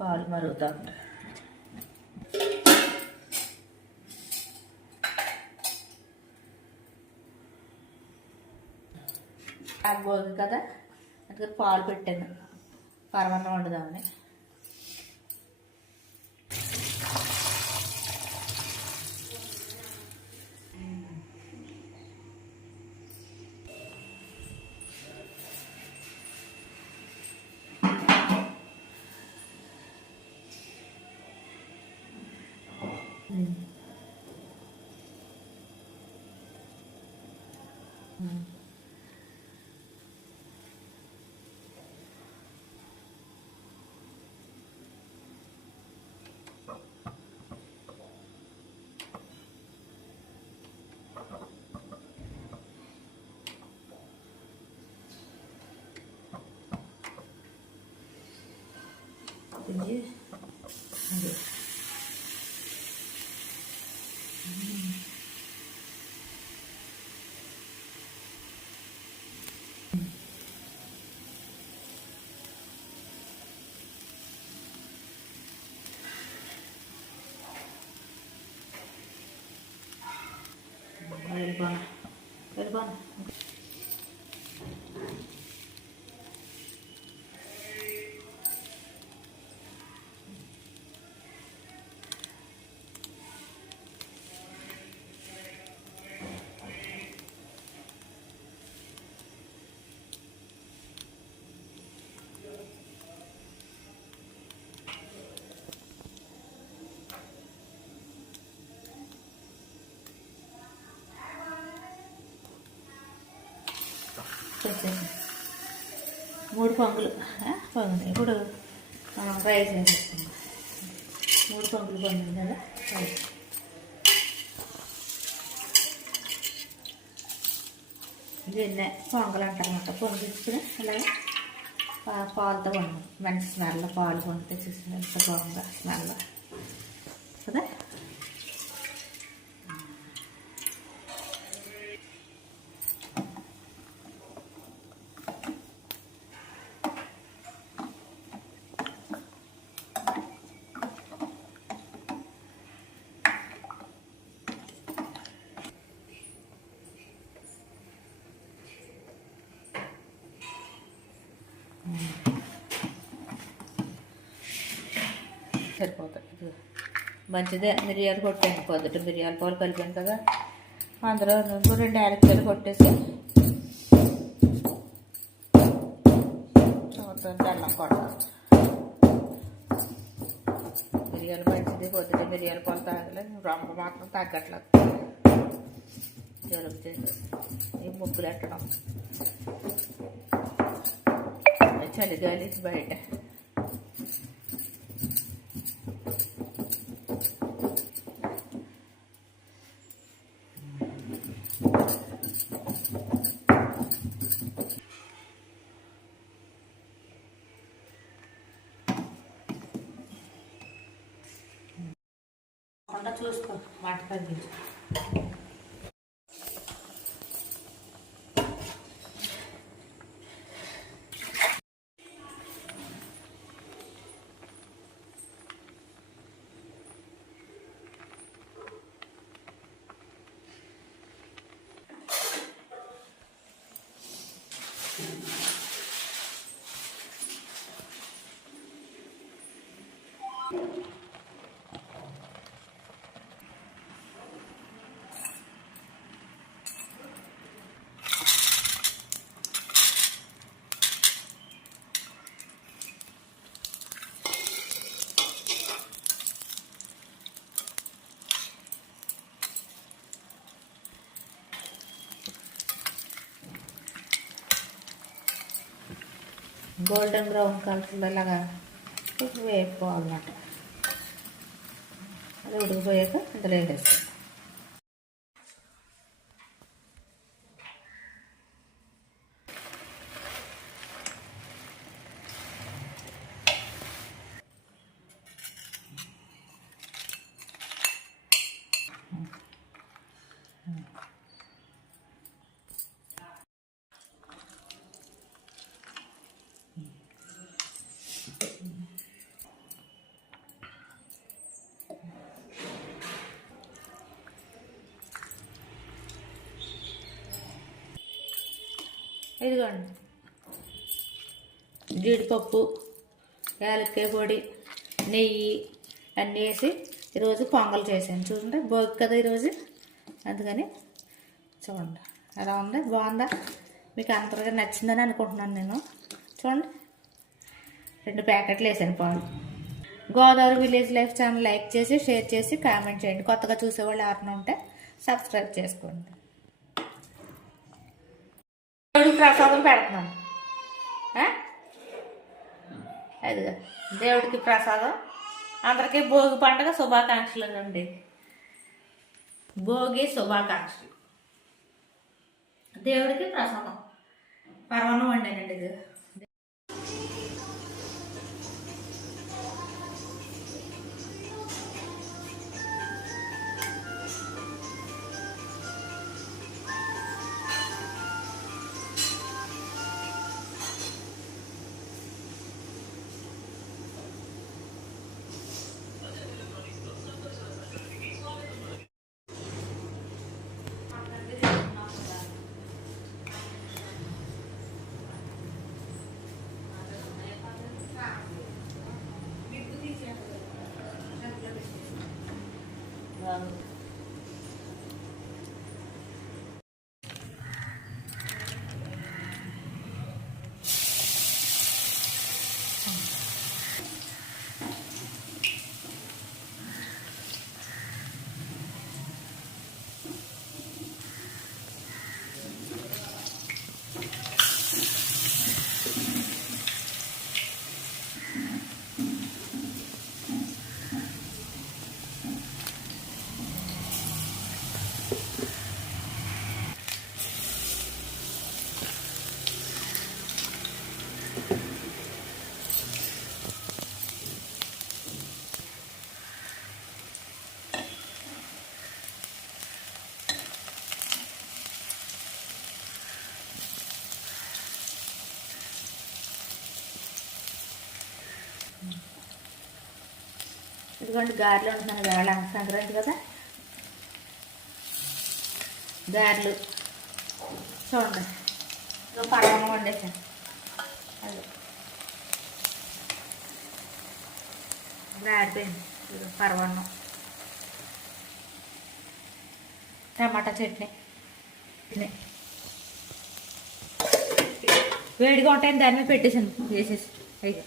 పాలు మరుగుతూ ఉంటాయి. బాగుంది కదా, అందుకని పాలు పెట్టాను పరమాన్నం వండుదామని. ఇది అది వెళ్ళిపోనా వెళ్ళిపోనా. మూడు పొంగులు పొంగింది. ఇప్పుడు రైస్ వేసేసుకుందాం. మూడు పొంగులు పొంగింది కదా రైస్. దీన్నే పొంగలు అంటారన్నమాట. పొంగించుకుని అలాగే పాలతో పొంగం మంచి స్మెల్. పాలు పొంగితే చూసి ఎంత బాగుందా స్మెల్ కదా. సరిపోతుంది. మంచిదే. మిరియాలు కొట్టాను పొద్దుట, మిరియాల పాలు కలిపాను కదా, అందులో 2 యాలక్కాయలు కొట్టేసి బెల్లం కొడతాను. మిరియాలు మంచిది. పొద్దుట మిరియాల పాలు తాగలేదు, రొమ్మ మాత్రం తగ్గట్లేదు. జలుబు చేసి ఈ ముగ్గులు ఎట్టడం చలిగాలి బయట. చూసుకో మాట తగ్గించు. గోల్డెన్ బ్రౌన్ కలర్లో లాగా వేపుకోవాలన్నమాట. అది ఉడికిపోయాక ఇందులో వేసేస్తాం. ఇదిగోండి జీడిపప్పు, యాలక్కాయ పొడి, నెయ్యి అన్నీ వేసి ఈరోజు పొంగల్ చేశాను. చూడండి భోగి కదా ఈరోజు, అందుకని చూడండి ఎలా ఉంది, బాగుందా? మీకు అందరిగా నచ్చిందని అనుకుంటున్నాను నేను. చూడండి 2 ప్యాకెట్లు వేసాను పాలు. Godavari village life channel like చేసి, షేర్ చేసి, కామెంట్ చేయండి. కొత్తగా చూసేవాళ్ళు ఎవరైనా ఉంటే సబ్స్క్రైబ్ చేసుకోండి. దేవుడికి ప్రసాదం పెడుతున్నాను. అదిగా దేవుడికి ప్రసాదం. అందరికీ భోగి పండుగ శుభాకాంక్షలు అండి. భోగి శుభాకాంక్షలు. దేవుడికి ప్రసాదం పరమాన్నం వండానండి. ఇది ఇదిగోండి గారెలు ఉంటున్నాను. వేళ సంక్రాంతి కదా, గారెలు చూడండి. పరమాన్నం వండేసాను. అది ఆడిపోయింది. పరమాన్నం, టమాటా చట్నీ. వేడిగా ఉంటాయని దాని మీద పెట్టేసాను వేసేసి. అయ్యి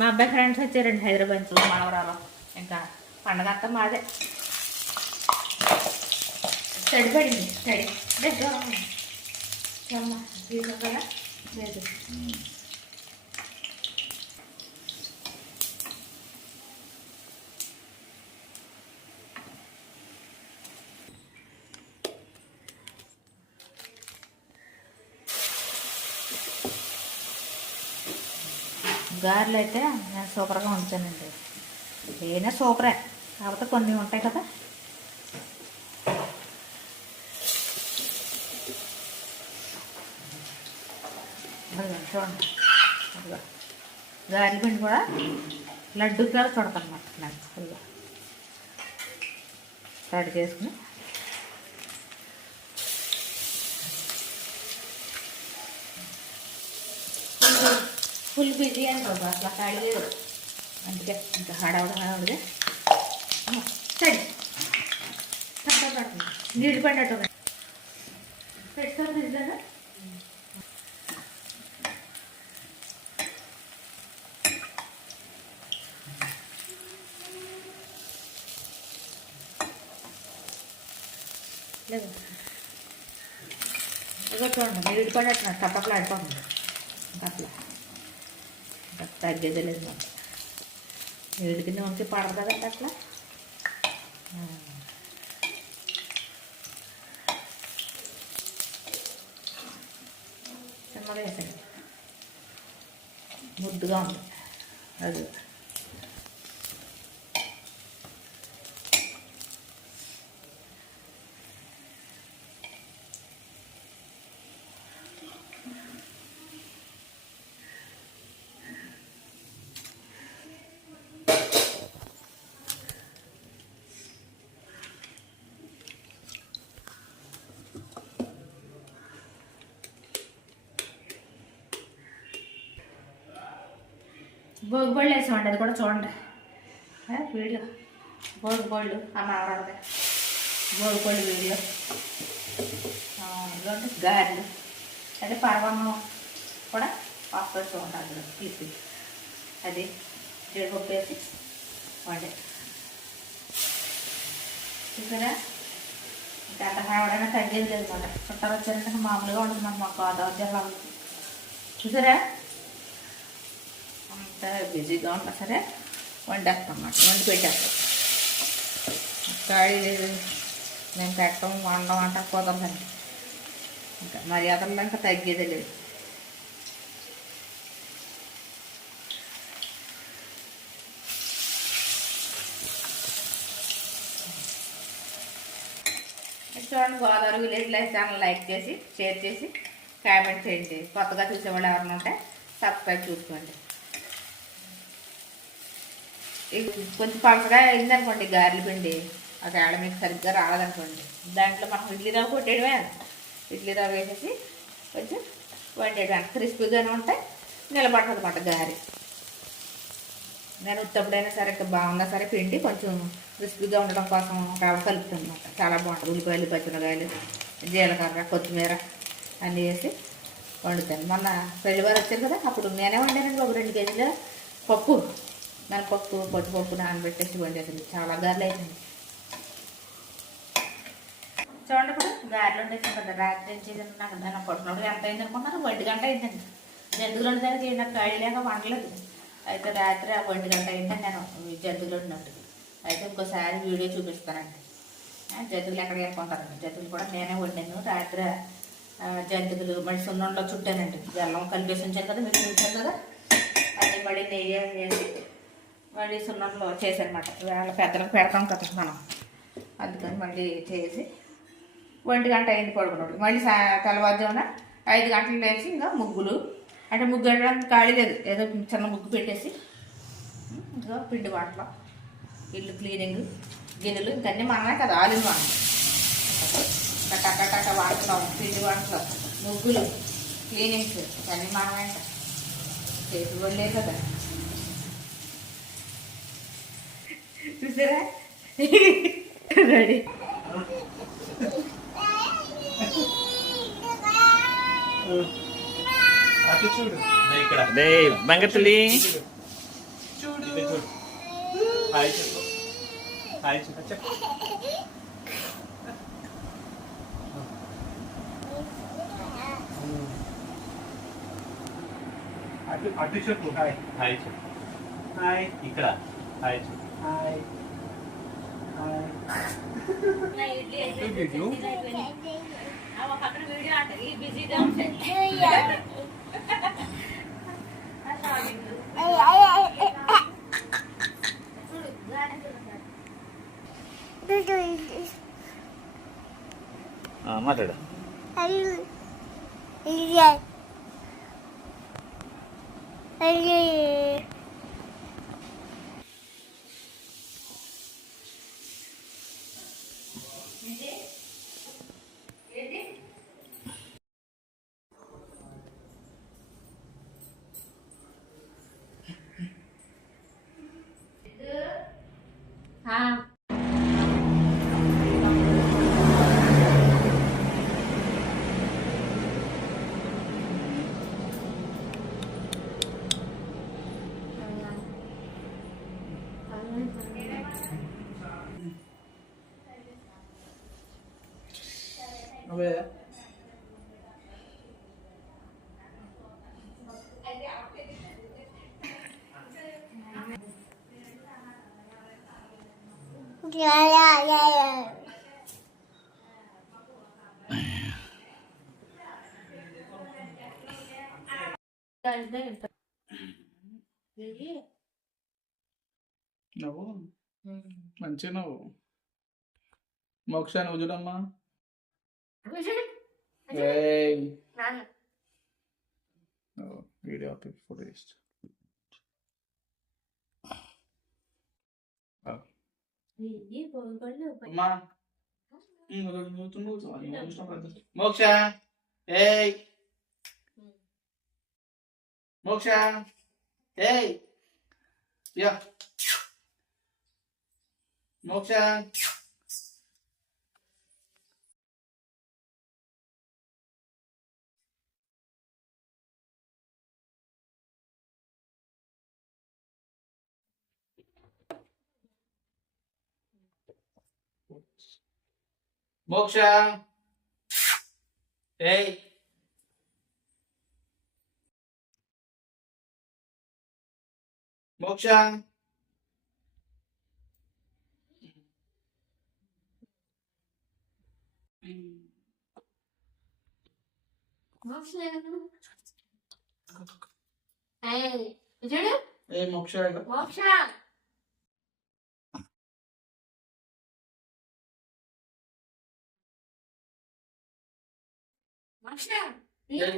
మా అబ్బాయి ఫ్రెండ్స్ వచ్చారండి హైదరాబాద్ నుంచి, మనవరాలు. ఇంకా పండగ అంతా మాదే. స్టడీ పడింది, స్టడీ చమ్మా తీసుకోగల లేదు. గారెలు అయితే నేను సూపర్గా వండుతానండి. ఏదైనా సూపరే, కాకపోతే కొన్ని ఉంటాయి కదా. చూడండి అదిగా గారెల పిండి కూడా లడ్డూగా చూడతానమాట. నాకు ఫుల్గా రెడీ చేసుకుని ఫుల్ బిజీ అని బాబు, అట్లా ఖాళీలేదు. అందుకే ఇంకా హడావుడిగా సరే పడుతుంది. నీళ్ళు పడినట్టు పెట్టుకోవాలి ఫ్రిడ్జ్లో. లేదు ఇక చూడండి, నీళ్ళు పడినట్టు టపట్లు ఆడిపోతుంది. అట్లా తగ్గేదే లేదు మాకు. నీళ్ళు కింద ఉంచి పడదు కదండి అట్లా. చిన్నగా వేసాను, ముద్దుగా ఉంది అది. భోగి బళ్ళు వేసామండి, అది కూడా చూడండి వీడియో. భోగి బళ్ళు అమ్మ ఆడది భోగి బళ్ళు వీడియో. ఇదిగోండి గారెలు, అదే పరవన్నం కూడా వస్తుంది చూడండి. అందులో తీసి అది జీడిపప్పు వేసి వండి చూసారా. ఇంకా అంత ఎవడైనా తగ్గేది లేదు మాట. చుట్టాలు వచ్చారంటే మామూలుగా ఉంటుంది మా గోదావరి జిల్లాలో. చూసారా అంత బిజీగా ఉన్నా సరే వండేస్తాం అన్నమాట, వండి పెట్టేస్తాం. ఖాళీ లేదు నేను పెట్టడం వండడం అంటే కుదరదండి. ఇంకా మర్యాదల్లో ఇంకా తగ్గేదే లేదు. చూడండి, Godavari village life channel like చేసి షేర్ చేసి కామెంట్ చేయండి. కొత్తగా చూసేవాళ్ళు ఎవరైనా ఉంటే సబ్స్క్రైబ్ చూసుకోండి. కొంచెం పలసగా అయిందనుకోండి గారెల పిండి, ఒకవేళ మీకు సరిగ్గా రాలేదనుకోండి, దాంట్లో మనం ఇడ్లీ రవ్వ కొట్టేయడమే. ఇడ్లీ రవ్వ వేసేసి కొంచెం వండేయడం క్రిస్పీగానే ఉంటే నిలబడుతుంది అన్నమాట గారి. నేను ఉత్తప్పుడైనా సరే ఇంకా బాగున్నా సరే పిండి కొంచెం క్రిస్పీగా ఉండడం కోసం రవ్వ కలుపుతుంది అన్నమాట. చాలా బాగుంటుంది. ఉల్లిపాయలు, పచ్చిమిరకాయలు, జీలకర్ర, కొత్తిమీర అన్నీ వేసి వండుతాను. మొన్న పెళ్లివారు వచ్చారు కదా, అప్పుడు నేనే వండానండి. ఒక 2 కేజీల పప్పు, మినపప్పు, పొట్టుపప్పు నానబెట్టేసి వండేసింది. చాలా గారెలు అయిపోయింది. చూడండి, ఇప్పుడు గారెలు వండేసాను కదా. రాత్రి ఏం చేసింది నాకు దాన్ని కొట్టినప్పుడు ఎంత అయింది అనుకున్నారు? 1 గంట అయిందండి. జంతువులు వండడానికి నాకు ఖాళీ లేక వండలేదు. అయితే రాత్రి ఆ 1 గంట అయిందని నేను జంతువులు వండినట్టు. అయితే ఇంకోసారి వీడియో చూపిస్తానండి. జంతువులు ఎక్కడ వేసుకుంటారండి. జంతువులు కూడా నేనే వండాను రాత్రి. జంతువులు మళ్ళీ సున్నంలో చుట్టానండి. బెల్లం కలిపేసి ఉంచాను కదా, మీకు చూసాను కదా. అది మళ్ళీ నెయ్యి వేసి మళ్ళీ సున్నంలో చేశానమాట. వాళ్ళ పెద్దలకు పెడతాం కదా మనం, అందుకని మళ్ళీ చేసి 1 గంట అయింది పడుకున్నప్పుడు. మళ్ళీ తెల్లవారుజామున 5 గంటలు లేచి ఇంకా ముగ్గులు, అంటే ముగ్గు పెట్టడానికి ఖాళీ లేదు, ఏదో చిన్న ముగ్గు పెట్టేసి ఇంకా పిండి వంటలు, ఇల్లు క్లీనింగ్, గిన్నెలు ఇంకన్నీ మనమే కదా. ఆలిన్ వంట టక వంటలు, పిండి వంటలు, ముగ్గులు, క్లీనింగ్స్ ఇవన్నీ మనమే చేసి వెళ్ళే కదా. చూసారా రెడీ. బంగతులి అటు చెప్పు. హాయ్ హాయ్ చెప్పు. హాయ్ ఇక్కడ హాయ్ చెప్పు. హాయ్ మాట్లాడు. నవ్వు మంచిగా నవ్వు. మోక్ష నువ్వు చూడమ్మా. వీడియో ఫోటో ఇస్తా. మోక్ష ఏయ్ మోక్ష ఏయ్ Yeah. Moksha. Moksha. Hey. Moksha. Hey, చూడు Hey, Moksha. మోక్ష మోక్ష Hey.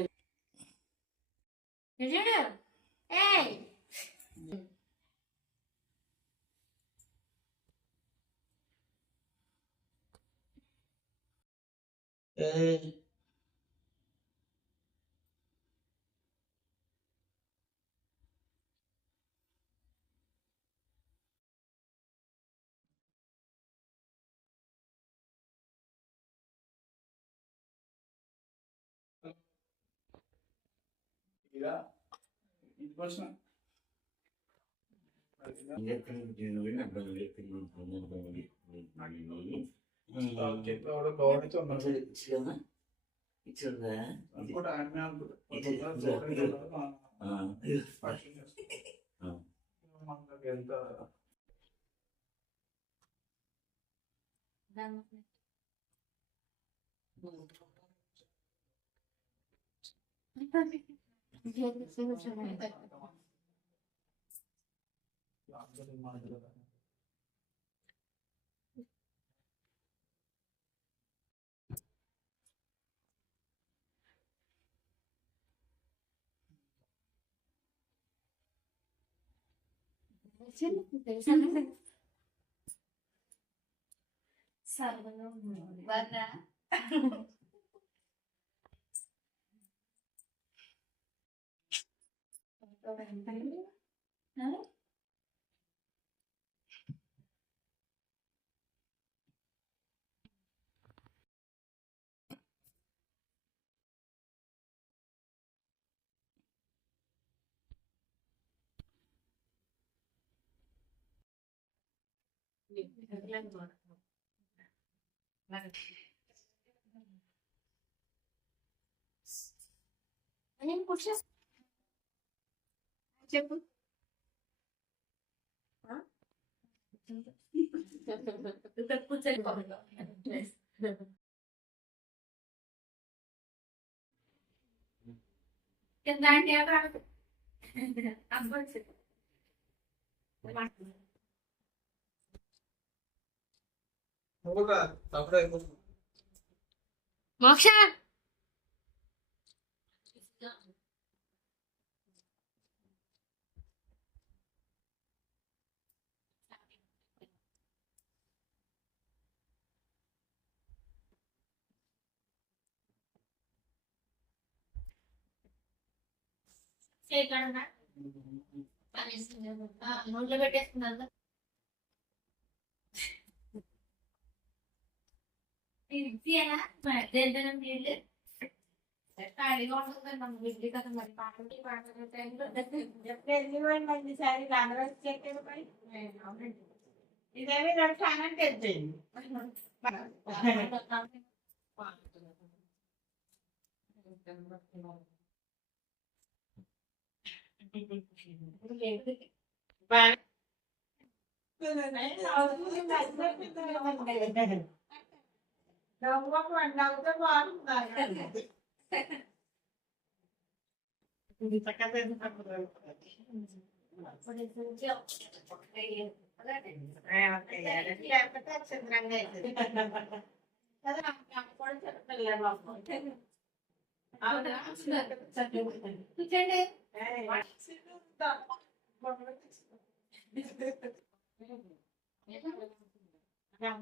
చూడు ఏయ్ Hey. Yeah. It was not. Okay. അവിടെ ഗോവണിച്ച് വന്നു అనుకుంటా ఆమె అనుకుంటా మనకి ఎంత వన్నా చెప్పు కింద మోక్ష నోట్లో పెట్టేసుకున్నా నీళ్ళు ఖాళీగా ఉంటుంది మన బిడ్డ కదా మరి పాటలు ఇదేమి రెండు ఫ్యాన్ తెచ్చేయండి నవ్వుతే బాగుంటుంది చంద్రంగా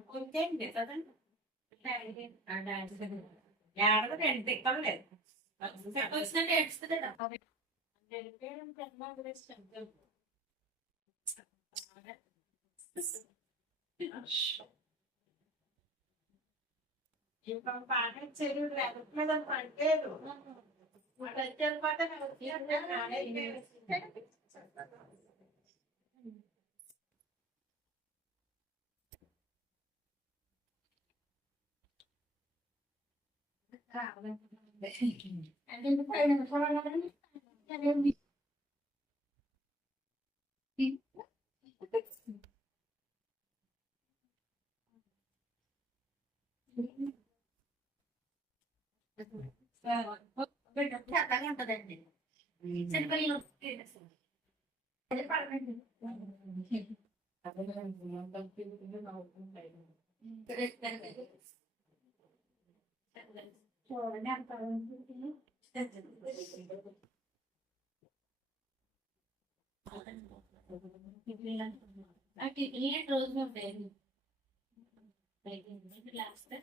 కూర్చోండి ఇంకేంటి కదండి ఏడవ రెండు తిక్కలేదు వచ్చినట్టు ఏడుస్తుంది ఇంకా పాట చెరువు లేకపోతే పట్టేదు వచ్చే పాట చక్కగా ఉంటుందండి చిన్నపిల్లలు చూడండి అంత రోజు ఉంటాయి లాస్ట్